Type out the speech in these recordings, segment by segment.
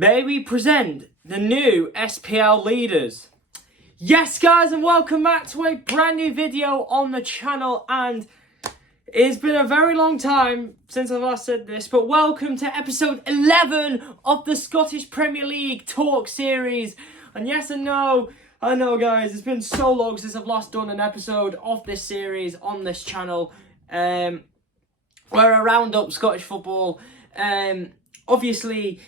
may we present the new SPL leaders. Yes guys, and welcome back to a brand new video on the channel, and it's been a very long time since I've last said this, but welcome to episode 11 of the Scottish Premier League talk series. And yes and no, I know guys, it's been so long since I've last done an episode of this series on this channel, where I round up Scottish football. Obviously,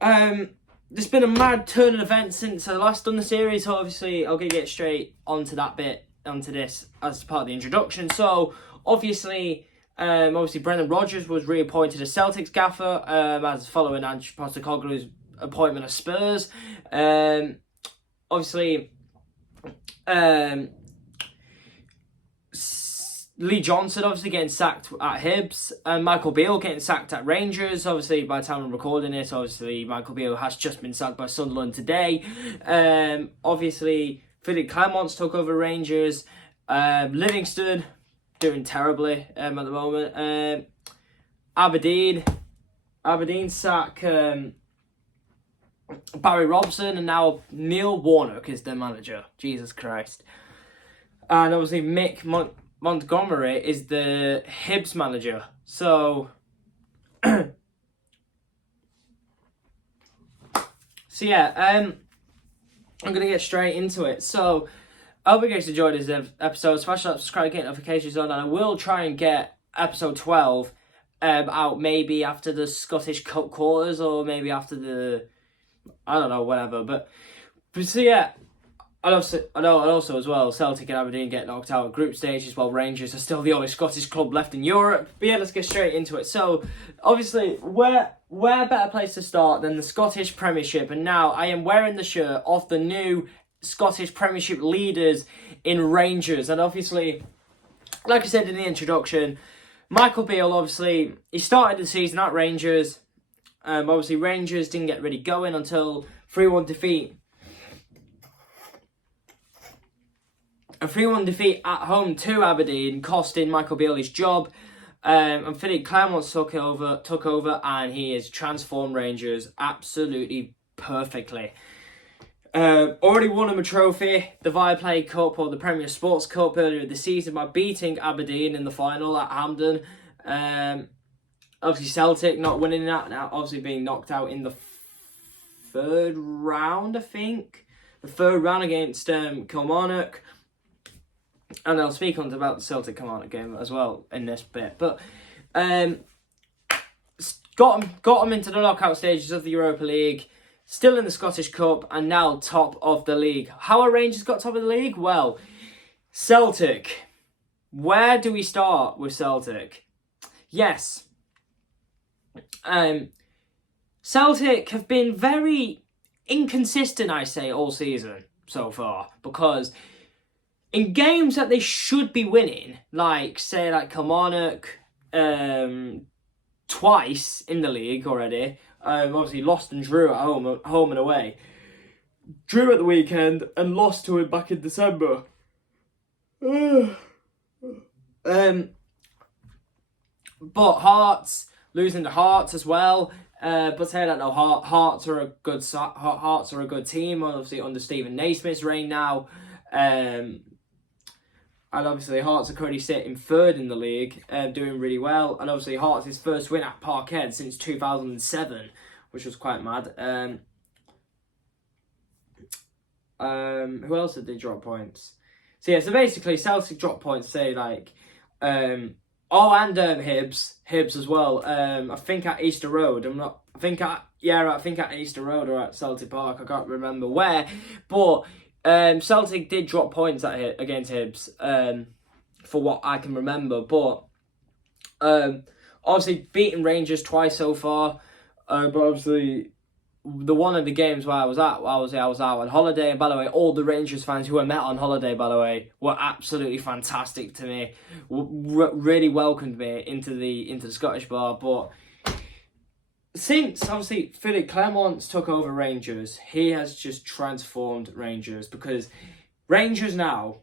there's been a mad turn of events since I last done the series, so obviously I'll get straight onto that bit, onto this as part of the introduction. So obviously Brendan Rodgers was reappointed as Celtic's gaffer, as following Ange Postecoglou's appointment of Spurs. Lee Johnson obviously getting sacked at Hibs, and Michael Beale getting sacked at Rangers. Obviously, by the time I'm recording it, obviously Michael Beale has just been sacked by Sunderland today. Obviously, Philippe Clement's took over Rangers. Livingston doing terribly at the moment. Aberdeen sack Barry Robson, and now Neil Warnock is their manager. Jesus Christ. And obviously Mick Montgomery is the Hibs manager. So, I'm going to get straight into it. So, I hope you guys enjoyed this episode. Smash that subscribe, get notifications on, and I will try and get episode 12 out maybe after the Scottish Cup quarters, or maybe after the, I don't know, whatever. But so yeah. And also as well, Celtic and Aberdeen get knocked out at group stages, while Rangers are still the only Scottish club left in Europe. But yeah, let's get straight into it. So, obviously, where better place to start than the Scottish Premiership? And now I am wearing the shirt of the new Scottish Premiership leaders in Rangers. And obviously, like I said in the introduction, Michael Beale, obviously, he started the season at Rangers. Obviously, Rangers didn't get really going until 3-1 defeat. A 3-1 defeat at home to Aberdeen, costing Michael Beale his job. And Philippe Clement took over, and he has transformed Rangers absolutely perfectly. Already won him a trophy, the Viaplay Cup, or the Premier Sports Cup, earlier this season by beating Aberdeen in the final at Hampden. Obviously Celtic not winning that, now obviously being knocked out in the third round, I think. The third round against Kilmarnock. And I'll speak on about the Celtic Kilmarnock game as well in this bit. But got them into the knockout stages of the Europa League, still in the Scottish Cup, and now top of the league. How are Rangers got top of the league? Well, Celtic. Where do we start with Celtic? Yes. Celtic have been very inconsistent, I say, all season so far, because in games that they should be winning, like Kilmarnock, twice in the league already. Obviously lost and drew at home and away. Drew at the weekend and lost to him back in December. But Hearts, losing to Hearts as well. But say that, no, Hearts are a good team, obviously under Stephen Naismith's reign now. And obviously Hearts are currently sitting third in the league, doing really well. And obviously Hearts' first win at Parkhead since 2007, which was quite mad. Who else did they drop points? So yeah, so basically Celtic dropped points, say like, Hibs as well. I think at Easter Road. I think at Easter Road or at Celtic Park. I can't remember where, but Celtic did drop points against Hibs, for what I can remember, but obviously beating Rangers twice so far, but obviously the one of the games where I was out on holiday, and by the way, all the Rangers fans who I met on holiday, by the way, were absolutely fantastic to me, really welcomed me into the Scottish bar. But since, obviously, Philippe Clement took over Rangers, he has just transformed Rangers, because Rangers now,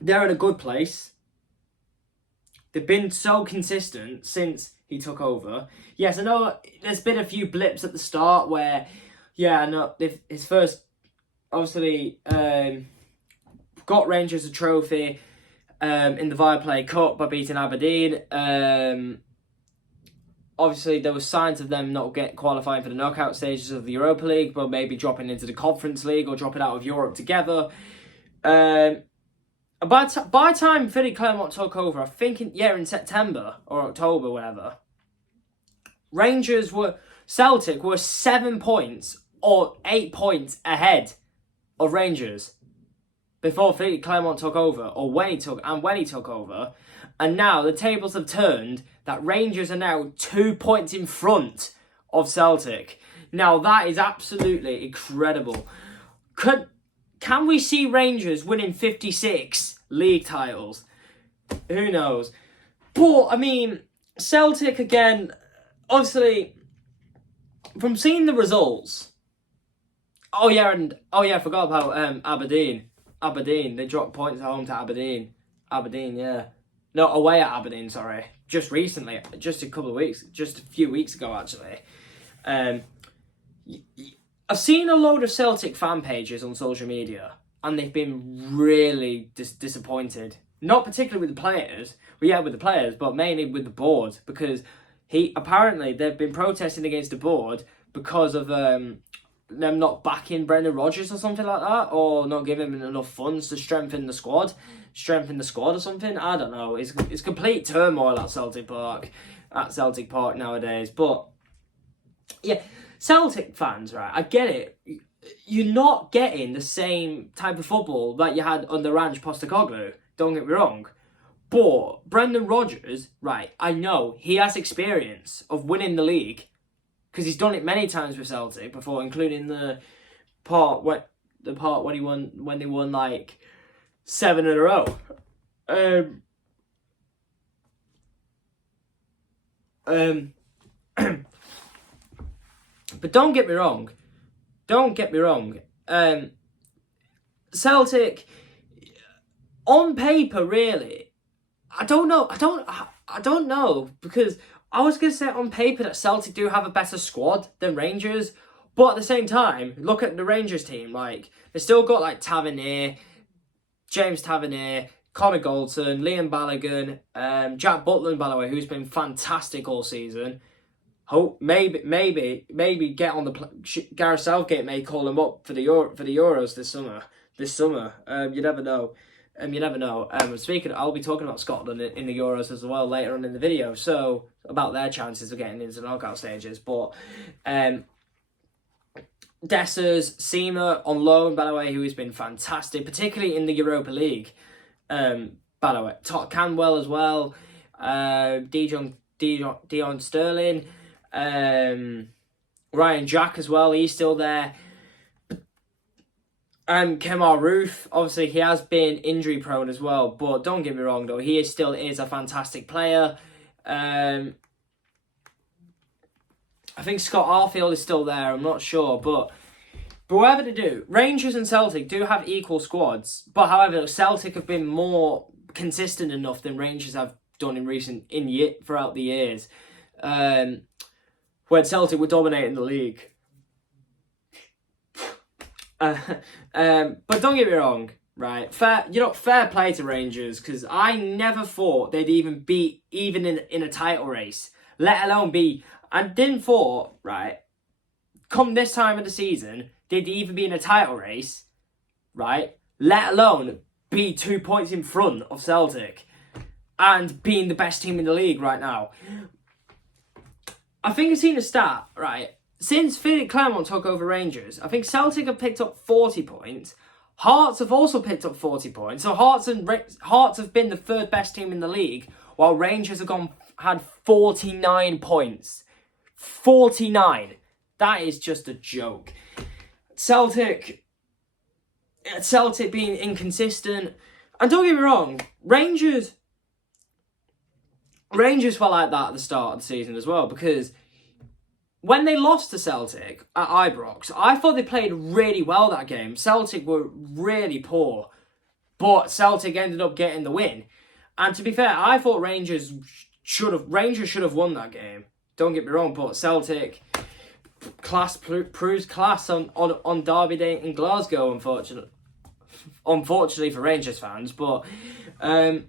they're in a good place. They've been so consistent since he took over. Yes, I know there's been a few blips at the start where, yeah, I know his first, obviously, got Rangers a trophy in the Viaplay Cup by beating Aberdeen. Obviously, there were signs of them not qualifying for the knockout stages of the Europa League, but maybe dropping into the Conference League or dropping out of Europe together. By the time Philly Clermont took over, I think in September or October, whatever, Celtic were 7 points or 8 points ahead of Rangers before Philly Clermont took over, or when he took over. And now the tables have turned that Rangers are now 2 points in front of Celtic. Now that is absolutely incredible. Can we see Rangers winning 56 league titles? Who knows? But, I mean, Celtic again, obviously, from seeing the results... I forgot about Aberdeen. Aberdeen, they dropped points at home to Aberdeen. Aberdeen, yeah. No, away at Aberdeen, sorry. Just recently, just a few weeks ago, actually. I've seen a load of Celtic fan pages on social media, and they've been really disappointed. Not particularly with the players, but mainly with the board, because apparently they've been protesting against the board because of them not backing Brendan Rodgers or something like that, or not giving him enough funds to strengthen the squad or something. I don't know. It's complete turmoil at Celtic Park nowadays. But yeah, Celtic fans, right? I get it. You're not getting the same type of football that you had under Range Postecoglou. Don't get me wrong. But Brendan Rodgers, right? I know he has experience of winning the league, because he's done it many times with Celtic before, including the part when they won like 7 in a row. But don't get me wrong. Celtic, on paper, really, I don't know, because I was going to say on paper that Celtic do have a better squad than Rangers, but at the same time, look at the Rangers team. Like, they still got like James Tavernier, Connor Goldson, Liam Balogun, Jack Butland, by the way, who's been fantastic all season. Hope maybe get on the Gareth Southgate may call him up for the Euros this summer. You never know. I'll be talking about Scotland in the Euros as well later on in the video, so about their chances of getting into the knockout stages. But Dessers, Seamer on loan, by the way, who has been fantastic, particularly in the Europa League. By the way, Canwell as well, Dion Sterling, Ryan Jack as well. He's still there. Kemar Roof, obviously he has been injury prone as well, but don't get me wrong though, he still is a fantastic player. I think Scott Arfield is still there, I'm not sure, but whatever they do, Rangers and Celtic do have equal squads, but however, Celtic have been more consistent enough than Rangers have done throughout the years, when Celtic were dominating the league. But don't get me wrong, right? Fair play to Rangers, because I never thought they'd even be in a title race, let alone be. I didn't thought, right, come this time of the season, they'd even be in a title race, right? Let alone be 2 points in front of Celtic and being the best team in the league right now. I think I've seen a stat, right? Since Philip Clermont took over Rangers, I think Celtic have picked up 40 points. Hearts have also picked up 40 points. So Hearts have been the third best team in the league, while Rangers have had 49 points. 49. That is just a joke. Celtic being inconsistent. And don't get me wrong, Rangers were like that at the start of the season as well, because when they lost to Celtic at Ibrox, I thought they played really well that game. Celtic were really poor, but Celtic ended up getting the win. And to be fair, I thought Rangers should have won that game. Don't get me wrong, but Celtic proves class on Derby Day in Glasgow, unfortunately for Rangers fans, but don't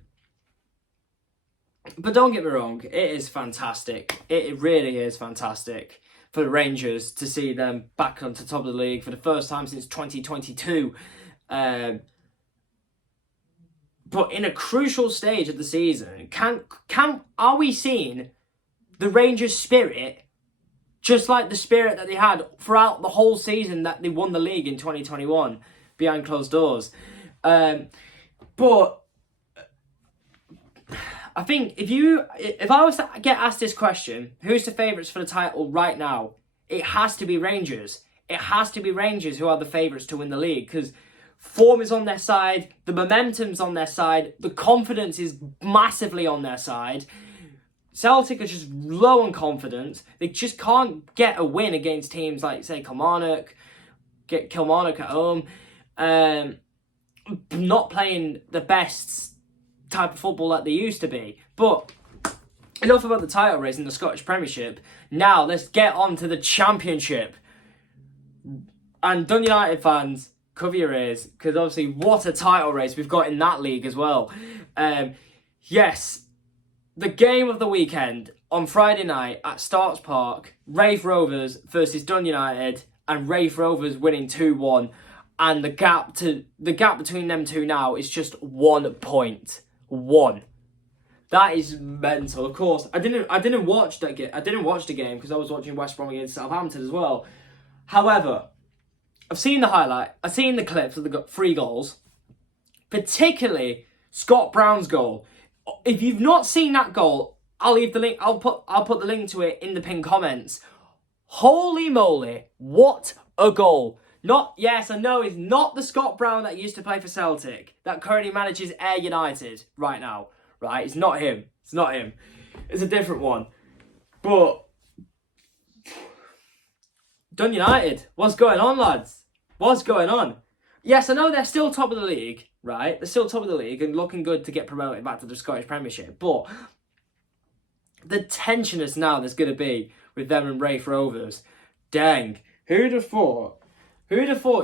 get me wrong, it is fantastic. It really is fantastic for the Rangers to see them back on the top of the league for the first time since 2022. But in a crucial stage of the season, are we seeing the Rangers spirit, just like the spirit that they had throughout the whole season that they won the league in 2021 behind closed doors? But I think if I was to get asked this question, who's the favourites for the title right now? It has to be Rangers. It has to be Rangers who are the favourites to win the league, because form is on their side, the momentum's on their side, the confidence is massively on their side. Celtic are just low on confidence. They just can't get a win against teams like, say, Kilmarnock, get Kilmarnock at home. Not playing the best type of football that they used to be. But enough about the title race in the Scottish Premiership. Now let's get on to the Championship. And Dundee United fans, cover your ears, because obviously what a title race we've got in that league as well. Yes, the game of the weekend on Friday night at Starks Park, Raith Rovers versus Dundee United, and Raith Rovers winning 2-1, and the gap between them two now is just 1 point. 1. That is mental. Of course, I didn't watch that game. I didn't watch the game because I was watching West Brom against Southampton as well. However, I've seen the highlight. I've seen the clips of the 3 goals, particularly Scott Brown's goal. If you've not seen that goal, I'll leave the link. I'll put the link to it in the pinned comments. Holy moly! What a goal! Yes, I know it's not the Scott Brown that used to play for Celtic, that currently manages Ayr United right now. Right? It's not him. It's not him. It's a different one. But Dundee United, what's going on, lads? What's going on? Yes, I know they're still top of the league, right? They're still top of the league and looking good to get promoted back to the Scottish Premiership. But the tensioness now there's going to be with them and Raith Rovers. Dang. Who'd have thought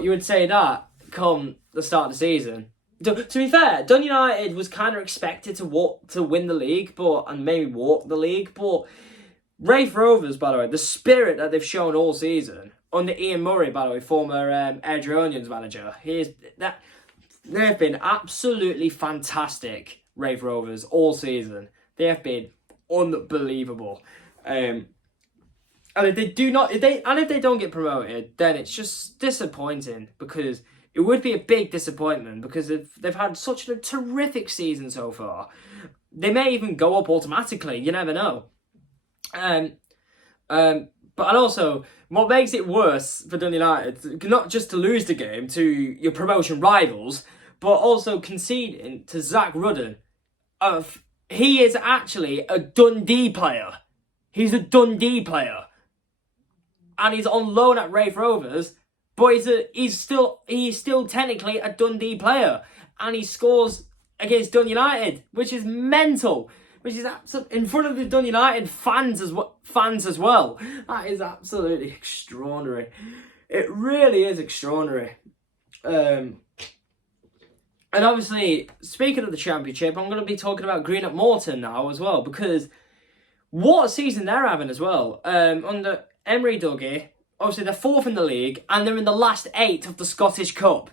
you would say that come the start of the season? To be fair, Dundee United was kind of expected to win the league, and maybe walk the league. But Raith Rovers, by the way, the spirit that they've shown all season, under Ian Murray, by the way, former Airdrie manager, they've been absolutely fantastic. Raith Rovers all season, they have been unbelievable. And if they don't get promoted, then it's just disappointing, because it would be a big disappointment, because they've had such a terrific season so far. They may even go up automatically. You never know. But also, what makes it worse for Dundee United, not just to lose the game to your promotion rivals, but also conceding to Zach Rudden. He is actually a Dundee player. He's a Dundee player. And he's on loan at Raith Rovers, but he's still technically a Dundee player, and he scores against Dundee United, which is mental, which is in front of the Dundee United fans as well. That is absolutely extraordinary. It really is extraordinary. And obviously, speaking of the Championship, I'm going to be talking about Greenock Morton now as well, because what a season they're having as well. Under Emery Dougie, obviously they're 4th in the league, and they're in the last 8 of the Scottish Cup.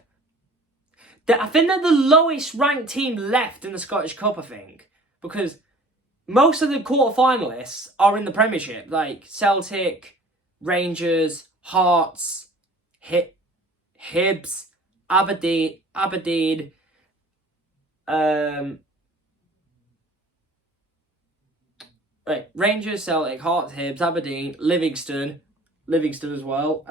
I think they're the lowest ranked team left in the Scottish Cup, I think, because most of the quarter-finalists are in the Premiership, like Celtic, Rangers, Hearts, Hibs, Aberdeen, Rangers, Celtic, Hearts, Hibs, Aberdeen, Livingston as well.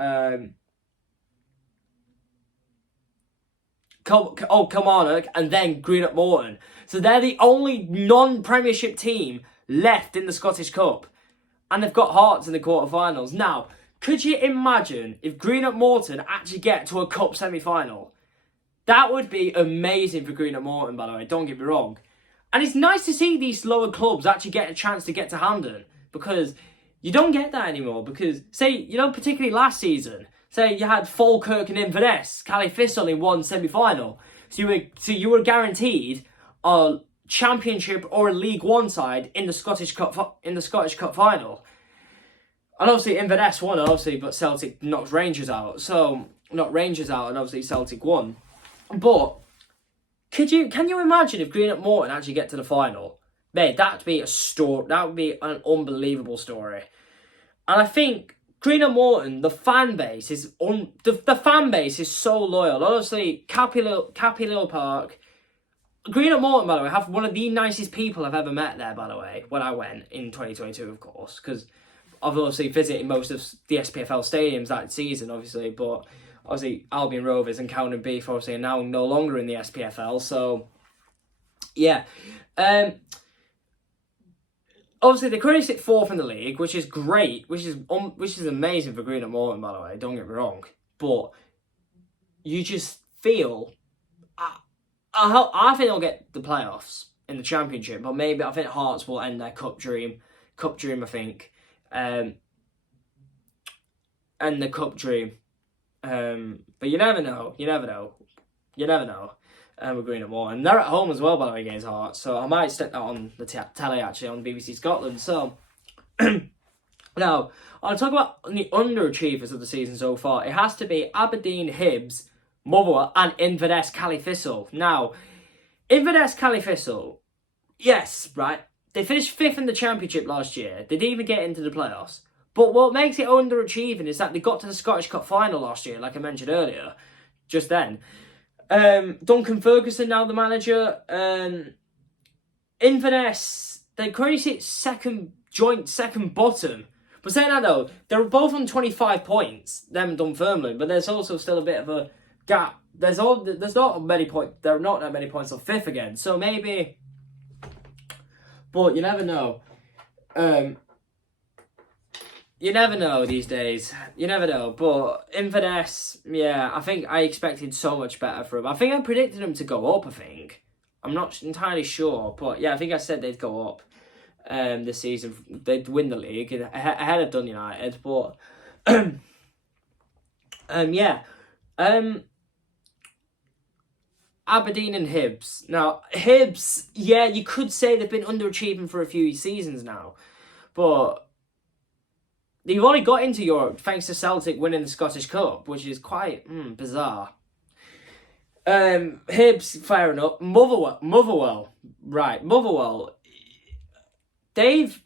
Kilmarnock, and then Greenock Morton. So they're the only non-Premiership team left in the Scottish Cup. And they've got Hearts in the quarterfinals. Now, could you imagine if Greenock Morton actually get to a Cup semi-final? That would be amazing for Greenock Morton, by the way, don't get me wrong. And it's nice to see these lower clubs actually get a chance to get to Hampden, because you don't get that anymore. Because, say, you know, particularly last season, say you had Falkirk and Inverness, Thistle in one semi-final. So you were guaranteed a Championship or a League One side in the Scottish Cup final. And obviously Inverness won, obviously, but Celtic knocked Rangers out. So, not Rangers out, and obviously Celtic won. But can you imagine if Greenock Morton actually get to the final? Mate, that'd be a story. That would be an unbelievable story. And I think Greenock Morton, the fan base is so loyal. Honestly, Capilio Park, Greenock Morton, by the way, have one of the nicest people I've ever met there. By the way, when I went in 2022, of course, because I've obviously visited most of the SPFL stadiums that season, obviously, but obviously Albion Rovers and County Beef obviously are now no longer in the SPFL, so yeah. Obviously they currently sit fourth in the league, which is great, which is amazing for Greenock Morton, by the way, don't get me wrong, but you just feel, I think they'll get the playoffs in the Championship, but maybe I think Hearts will end their cup dream, I think, and the cup dream. But you never know. We're going at more, and they're at home as well, by the way, against Hearts. So I might stick that on the telly actually on BBC Scotland. So now I'll talk about the underachievers of the season so far. It has to be Aberdeen, Hibs, Motherwell, and Inverness, Thistle. Now, Inverness, Thistle, yes, right. They finished fifth in the Championship last year. They didn't even get into the playoffs. But what makes it underachieving is that they got to the Scottish Cup final last year, like I mentioned earlier, just then. Duncan Ferguson now the manager. Inverness, they currently sit second bottom. But saying that though, they're both on 25 points, them and Dunfermline, but there's also still a bit of a gap. There are not that many points on fifth again, so maybe. But you never know. You never know these days. You never know. But Inverness, yeah, I think I expected so much better from them. I think I predicted them to go up, I think. I'm not entirely sure. But yeah, I think I said they'd go up this season. They'd win the league ahead of Dundee United. But, yeah. Aberdeen and Hibs. Now, Hibs, yeah, you could say they've been underachieving for a few seasons now. But they've only got into Europe thanks to Celtic winning the Scottish Cup, which is quite bizarre. Hibs, fair enough. Motherwell, right? Motherwell, they've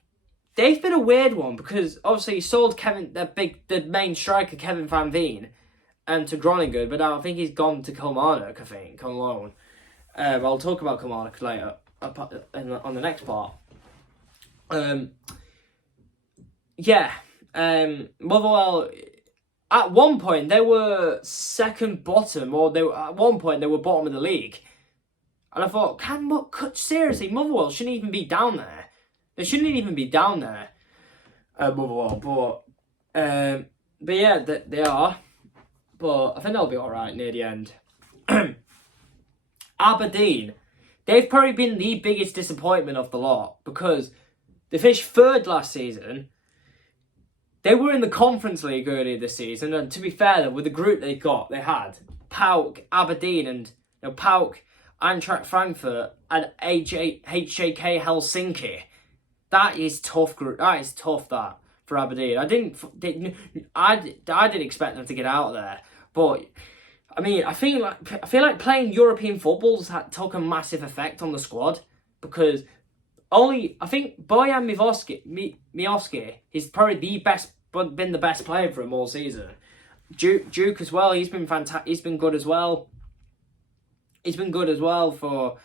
been a weird one because obviously he sold the main striker Kevin Van Veen, to Groningen, but now I think he's gone to Kilmarnock. I think on loan. I'll talk about Kilmarnock later on the next part. Yeah. Motherwell, at one point they were second bottom, or at one point they were bottom of the league, and I thought, seriously, Motherwell shouldn't even be down there. They shouldn't even be down there, Motherwell. But yeah, they are. But I think they'll be all right near the end. Aberdeen, they've probably been the biggest disappointment of the lot because they finished third last season. They were in the Conference League earlier this season, and to be fair, with the group they had PAOK, Aberdeen, and PAOK, Eintracht Frankfurt, and HJK Helsinki. That is tough group. That is tough. That for Aberdeen, I didn't expect them to get out of there, but I mean, I feel like playing European footballs took a massive effect on the squad because. I think Bojan Miovski, he's probably been the best player for him all season. Duke as well, he's been fantastic. He's been good as well. He's been good as well for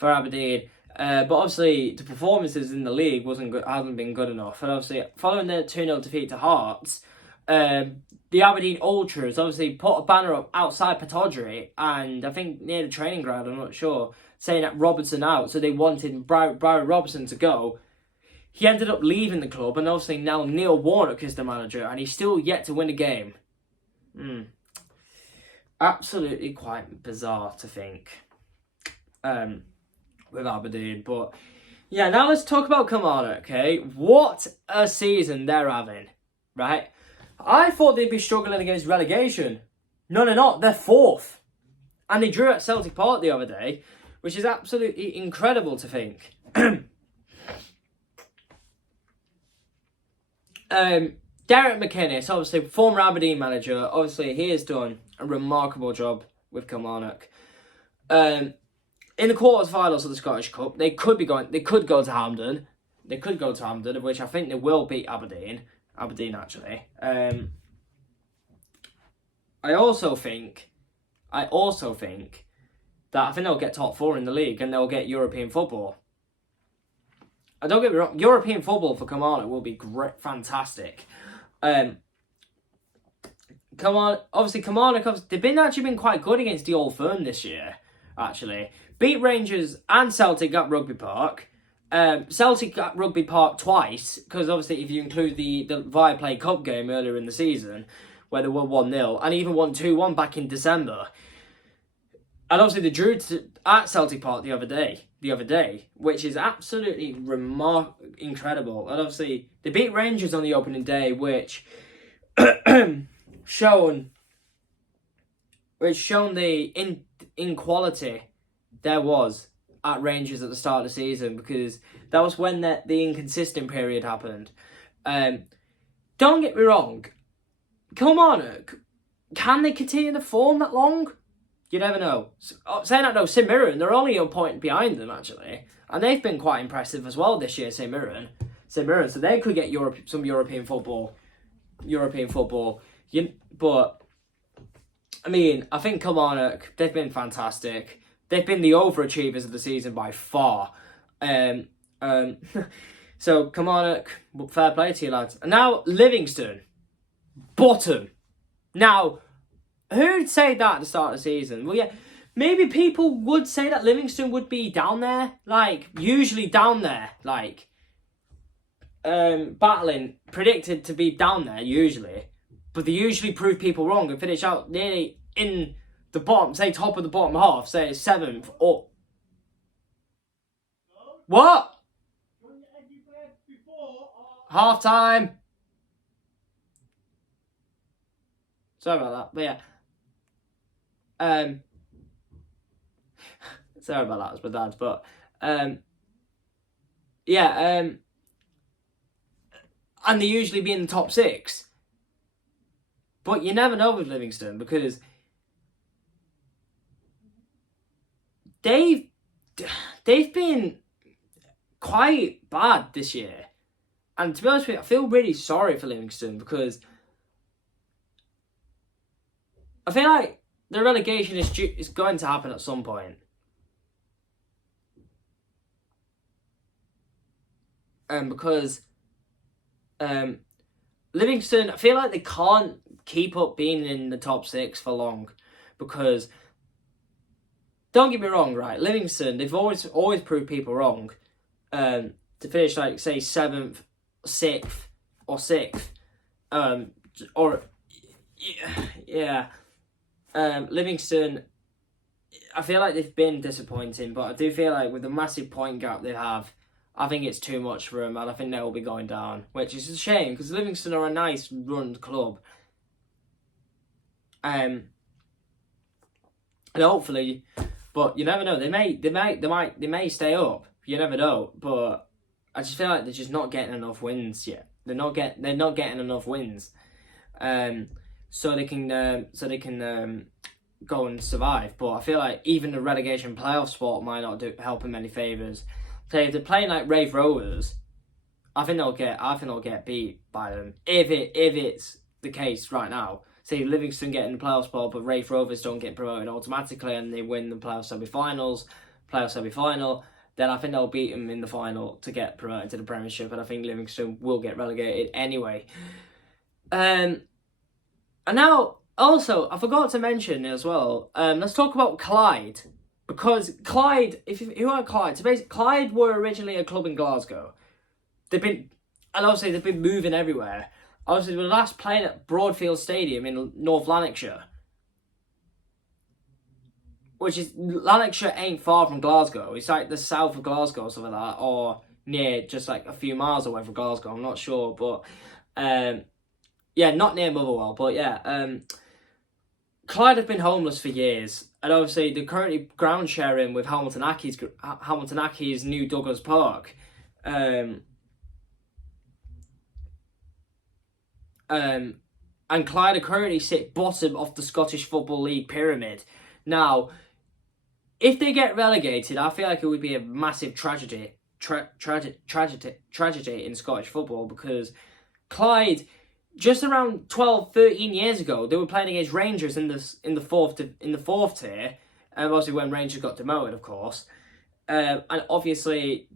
Aberdeen. But obviously the performances in the league hasn't been good enough. And obviously following their 2-0 defeat to Hearts, the Aberdeen Ultras obviously put a banner up outside Pittodrie and I think near the training ground, I'm not sure, saying that Robertson out, so they wanted Brian Robertson to go. He ended up leaving the club, and obviously now Neil Warnock is the manager, and he's still yet to win a game. Absolutely quite bizarre to think. with Aberdeen. But yeah, now let's talk about Kilmarnock, okay? What a season they're having, right? I thought they'd be struggling against relegation. No, they're not. They're 4th. And they drew at Celtic Park the other day, which is absolutely incredible to think. Derek McInnes, obviously former Aberdeen manager, obviously he has done a remarkable job with Kilmarnock. In the quarterfinals of the Scottish Cup, they could go to Hampden. They could go to Hampden, of which I think they will beat Aberdeen. Aberdeen, actually. I also think that I think they'll get top 4 in the league and they'll get European football. And don't get me wrong, European football for Kilmarnock will be great, fantastic. Kilmarnock, they've actually been quite good against the Old Firm this year, actually. Beat Rangers and Celtic at Rugby Park. Celtic at Rugby Park twice, because obviously if you include the Viaplay Cup game earlier in the season, where they won 1-0, and even won 2-1 back in December. And obviously they drew at Celtic Park the other day, which is absolutely incredible. And obviously they beat Rangers on the opening day, which shown the inequality there was at Rangers at the start of the season, because that was when the inconsistent period happened. Don't get me wrong, Kilmarnock, can they continue the form that long? You never know. Saying that though, St Mirren, they're only a point behind them actually, and they've been quite impressive as well this year. St Mirren, so they could get some European football. But I mean, I think Kilmarnock, they've been fantastic. They've been the overachievers of the season by far. So Kilmarnock, fair play to you lads. And now Livingston, bottom. Now, who'd say that at the start of the season? Well, yeah, maybe people would say that Livingston would be down there, usually down there, battling, predicted to be down there, usually. But they usually prove people wrong and finish out nearly in the bottom, say top of the bottom half, say 7th or... What? Half time. Sorry about that, but yeah. Sorry about that, it's my dad's, but and they usually be in the top 6. But you never know with Livingston, because they've been quite bad this year. And to be honest with you, I feel really sorry for Livingston, because I feel like the relegation is going to happen at some point. Because Livingston, I feel like they can't keep up being in the top 6 for long, because don't get me wrong, right? Livingston, they've always proved people wrong. To finish say 7th, 6th, or 6th, Livingston, I feel like they've been disappointing, but I do feel like with the massive point gap they have, I think it's too much for them, and I think they'll be going down, which is a shame, because Livingston are a nice run club. And hopefully, but you never know, they may stay up. You never know, but I just feel like they're just not getting enough wins yet. They're not getting enough wins, so they can go and survive. But I feel like even the relegation playoff spot might not help them any favours. So if they're playing like Raith Rovers, I think they'll get beat by them. If it's the case right now, say Livingston get in the playoff spot, but Raith Rovers don't get promoted automatically, and they win the playoff semi-final, then I think they'll beat them in the final to get promoted to the Premiership, and I think Livingston will get relegated anyway. And now, also, I forgot to mention as well, let's talk about Clyde. Because Clyde, who are Clyde? So basically, Clyde were originally a club in Glasgow. They've been moving everywhere. Obviously, they were last playing at Broadfield Stadium in North Lanarkshire. which is, Lanarkshire ain't far from Glasgow. It's like the south of Glasgow or something like that, or near, just like a few miles away from Glasgow, I'm not sure, but, yeah, not near Motherwell, but yeah, Clyde have been homeless for years, and obviously they're currently ground sharing with Hamilton Accies' new Douglas Park. And Clyde are currently sit bottom of the Scottish Football League pyramid. Now, if they get relegated, I feel like it would be a massive tragedy in Scottish football, because Clyde, just around 12, 13 years ago, they were playing against Rangers in the fourth tier, obviously when Rangers got demoted, of course, and obviously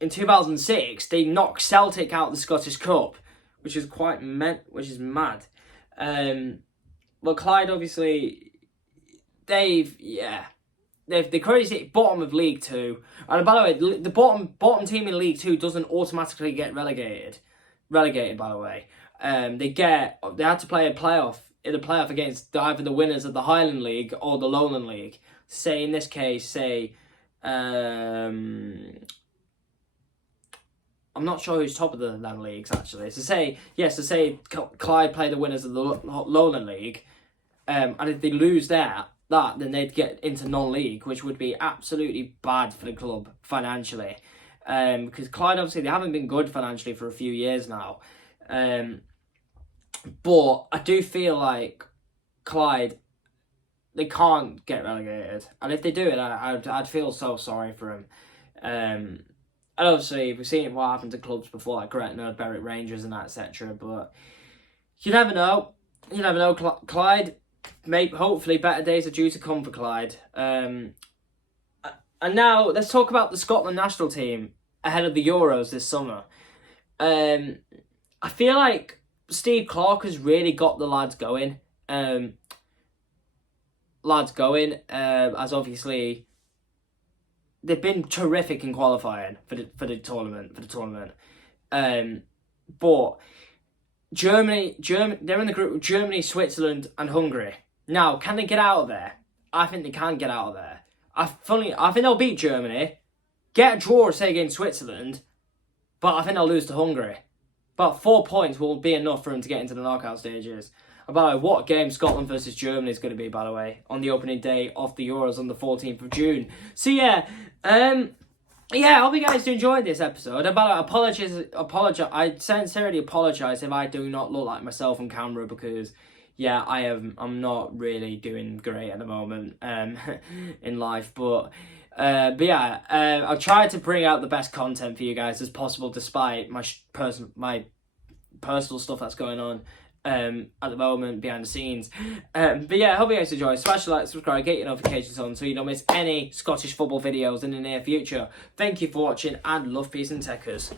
in 2006 they knocked Celtic out of the Scottish Cup, which is mad. But Clyde, obviously, they currently sit bottom of League Two, and by the way, the bottom team in League Two doesn't automatically get relegated. By the way. They had to play a playoff against either the winners of the Highland League or the Lowland League. Say in this case, I'm not sure who's top of the land leagues actually. So say Clyde play the winners of the Lowland League, and if they lose that then they'd get into non-league, which would be absolutely bad for the club financially. Because Clyde, obviously, they haven't been good financially for a few years now. But I do feel like Clyde, they can't get relegated. And if they do it, I'd feel so sorry for them. And obviously, we've seen what happened to clubs before, like Gretna, Berwick Rangers and that, etc. But you never know. Clyde, hopefully better days are due to come for Clyde. And now, let's talk about the Scotland national team ahead of the Euros this summer. I feel like Steve Clarke has really got the lads going. As obviously they've been terrific in qualifying for the tournament. But Germany, they're in the group with Germany, Switzerland, and Hungary. Now, can they get out of there? I think they can get out of there. I think they'll beat Germany, get a draw, say, against Switzerland, but I think they'll lose to Hungary. But 4 points will be enough for them to get into the knockout stages. And by the way, what game Scotland versus Germany is going to be, by the way, on the opening day of the Euros on the 14th of June. So yeah, I hope you guys enjoyed this episode. And by the way, I sincerely apologise if I do not look like myself on camera, because yeah, I'm not really doing great at the moment in life, but yeah, I'll try to bring out the best content for you guys as possible, despite my personal stuff that's going on at the moment behind the scenes. But yeah, I hope you guys enjoy. Smash the like, subscribe, get your notifications on so you don't miss any Scottish football videos in the near future. Thank you for watching, and love, peace and techers.